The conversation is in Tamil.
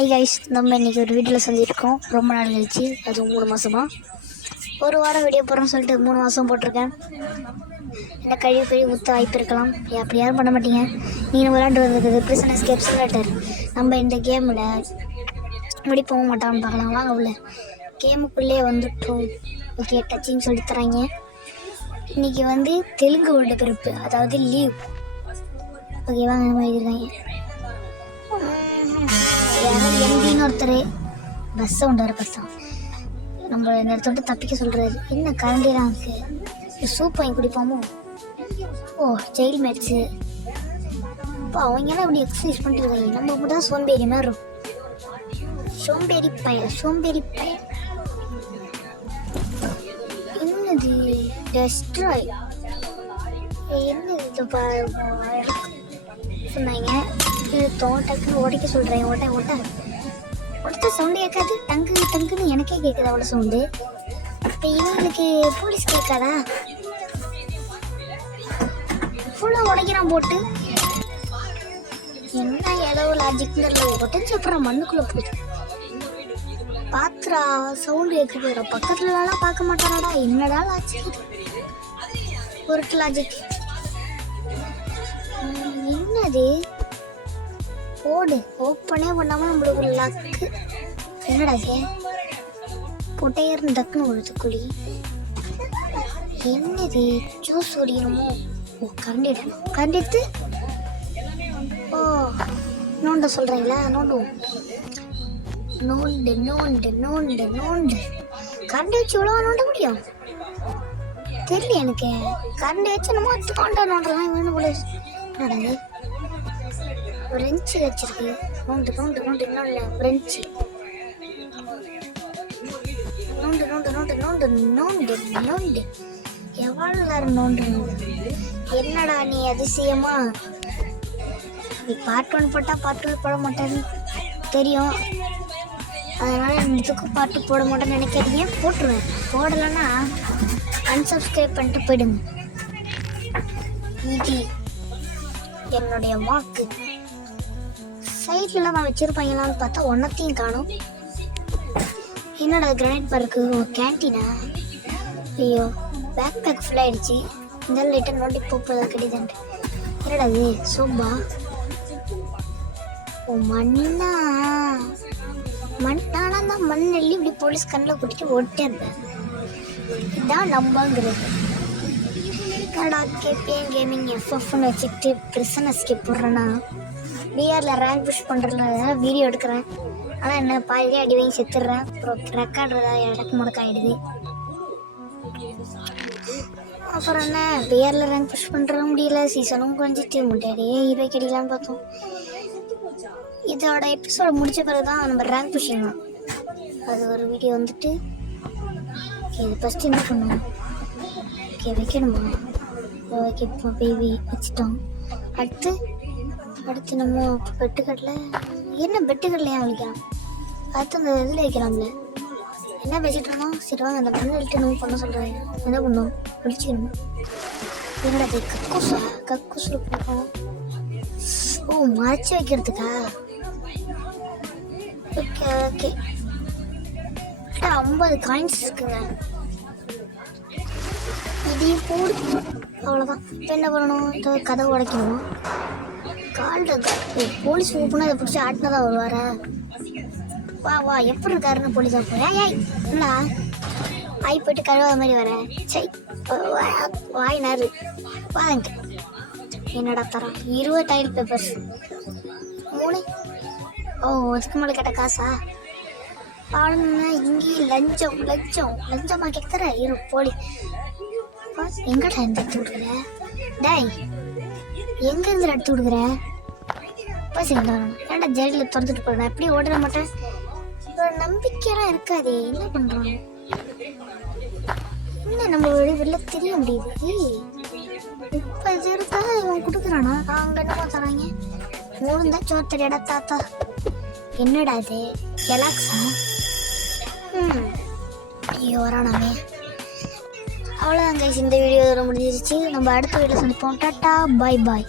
ஹை கைஸ், நம்ம இன்றைக்கி ஒரு வீடியோவில் சொல்லியிருக்கோம். ரொம்ப நாள் கழிச்சு, அதுவும் 3 மாதமாக ஒரு வாரம் வீடியோ போடுறோன்னு சொல்லிட்டு 3 மாதம் போட்டிருக்கேன். என்ன கழிவு ஊற்ற வாய்ப்பு இருக்கலாம், அப்படி யாரும் பண்ண மாட்டீங்க. நீங்கள் விளையாண்டு வந்திருக்குது பிரிசன் எஸ்கேப் சிமுலேட்டர். நம்ம இந்த கேமில் முடி போக மாட்டான்னு பார்க்கலாம். வாங்க உள்ள கேமுக்குள்ளே வந்துட்டோம். ஓகே, டச்சிங் சொல்லி தராங்க. இன்றைக்கி தெலுங்கு வருட பிறப்பு, அதாவது லீவ். ஓகே வாங்க, நம்ம எழுதிருக்காங்க. எம்பின்னு ஒருத்தர் பஸ்ஸை உண்டு வர பஸ் தான் நம்ம இந்த இடத்தோட்டு தப்பிக்க சொல்கிறாரு. என்ன கரண்டிலாம் இருக்குது, சூப் வாங்கி குடிப்போமோ? ஓ, ஜெயில் மேட்ச்சு. இப்போ அவங்கெல்லாம் இப்படி எக்ஸசைஸ் பண்ணிட்டு இருக்காங்க. நம்ம மட்டும் தான் சோம்பேறி மாதிரி இருக்கும். சோம்பேறி பையன் என்னது டெஸ்ட்ராய், என்னது சொன்னாங்க. டக்குன்னு உடைக்க சொல்கிறேன். உடத்த சவுண்டு கேட்காது, டங்குன்னு எனக்கே கேட்குது அவ்வளோ சவுண்டு. இப்போ இவங்களுக்கு போலீஸ் கேட்காதா? ஃபுல்லாக உடைக்கிறான் போட்டு. என்ன எவ்வளோ லாஜிக்னு உடஞ்சி அப்புறம் மண்ணுக்குள்ளே போகுது. பாத்துரா சவுண்டு கேட்க போயிட, பக்கத்துலலாம் பார்க்க மாட்டாராடா. என்னடா லாஜிக், ஒரு லாஜிக். என்னது போடு ஓப்பனே பண்ணாமல் நம்மளுக்கு ஒரு லக்கு. என்னடா பொட்டையர்னு டக்குன்னு விழுது குழி. என்னது ஜூஸ் ஓடிக்கணுமோ? ஓ, கரண்ட் எடுத்து ஓ நோண்ட சொல்கிறீங்களா? நோண்டுவோம். நோண்டு கரண்ட் வச்சு இவ்வளோ நோண்ட முடியும் தெரியல எனக்கு. கரண்ட் வச்சு நம்ம நோண்டலாம் வேணும் போல. என்னடா ரெஞ்சு வச்சிருக்கு. நோண்டு இன்னொன்று ரெஞ்சு. நோண்டு எவ்வளோ நேரம் நோண்டு? என்னடா நீ அதிசயமா? நீ பார்ட் 1 போட்டால் பார்ட் 2 போட மாட்டேன்னு தெரியும். அதனால் இதுக்கு பார்ட் 2 போட மாட்டேன்னு நினைக்காதீங்க. போட்டுருவேன். போடலைன்னா அன்சப்ஸ்கிரைப் பண்ணிட்டு போயிடுங்க. இது என்னுடைய வாக்கு. சைட்லலாம் நான் வச்சுருப்பாங்களான்னு பார்த்தா ஒன்றத்தையும் காணும். என்னோட கிரானைட் பார்க்கு கேன்டீனா? ஐயோ, பேக் ஃபுல் ஆகிடுச்சு. இந்த லைட்டாக நோண்டி போப்பதாக கிடையாது. என்னடா அது சோம்பா? ஓ, மண்ணானா தான் மண் நெல்லி இப்படி போலீஸ் கண்ணில் கூட்டிட்டு ஓட்டே இருப்பேன். இதுதான் நம்பங்கிறது. என்னடா கேபிஎன் கேமிங் எஃப்எஃப்னு வச்சுட்டு பிரிசன் எஸ்கேப் போடுறேன்னா பிஆரில் ரேங்க் புஷ் பண்ணுறதுல வீடியோ எடுக்கிறேன். ஆனால் என்ன பாதிலே அடி வாங்கி செத்துடுறேன். அப்புறம் ரெக்கார்டுறதா எனக்கு முடக்காயிடுது. அப்புறம் என்ன பிஆரில் ரேங்க் புஷ் பண்ணுற முடியல. சீசனும் குறைஞ்சிட்டு முன்னாடியே ஹீரோ கிடைக்கலான்னு பார்த்தோம். இதோட எபிசோட முடிச்ச பிறகு தான் நம்ம ரேங்க் புஷிங் தான். அது ஒரு வீடியோ இது ஃபஸ்ட்டு என்ன பண்ணுவோம்? வைக்கணுமா? வைக்க பேபி வச்சுட்டோம். அடுத்து நம்ம பெட்டுக்கட்டில் என்ன பெட்டுக்கட்டில் ஏன் வைக்கலாம்? அடுத்து அந்த இதில் வைக்கலாம்ல. என்ன பேசிகிட்டு இருந்தோம்? சரி வாங்க, அந்த மண்ணை விட்டு நம்ம பண்ண சொல்கிறாங்க. என்ன பண்ணோம்? பிடிச்சிக்கணும். என்னடா கக்கூஸ் போட்டோம். ஓ, மறைச்சி வைக்கிறதுக்கா? ஓகே 50 காயின்ஸ் இருக்குங்க. இதையும் போடு. அவ்வளோதான். இப்போ என்ன பண்ணணும்? கதவை உடைக்கணும். போலீஸ் ஓப்பனாக அதை பிடிச்சி ஆட்டினதான் வருவார. வா எப்படி இருக்காருன்னு போலீஸ் ஏய் என்னடா ஆய் போயிட்டு கழுவாத மாதிரி வர. சை வாயினாரு வாங்க. என்னடா தரோம்? 20 டைல் பேப்பர்ஸ் 3. ஓ, அதுக்கு மேலே கேட்ட காசா? இங்கேயும் லஞ்சமா கேட்குற போலி. எங்கடா இந்த எடுத்து விடுக்கிற? டேய், எங்க இருந்து எடுத்து விடுக்கிற? பசங்க ஏன்டா ஜெயிலில் திறந்துட்டு போடுறேன். அப்படியே ஓட மாட்டேன். ஒரு நம்பிக்கையெல்லாம் இருக்காதே. என்ன பண்றான்? என்ன நம்ம வெளில தெரிய முடியுது. 30 இருக்கா இவன் கொடுக்குறானா? அவங்க என்னமா தராங்க? 3 தான் சோத்தடியாடா தாத்தா. என்னடா இது எலாக்ஸா? ஐயோ வரானாமே. அவ்வளோதான் கைஸ், இந்த வீடியோ முடிஞ்சிருச்சு. நம்ம அடுத்த வீடியோ சந்திப்போம். டாட்டா, பாய்.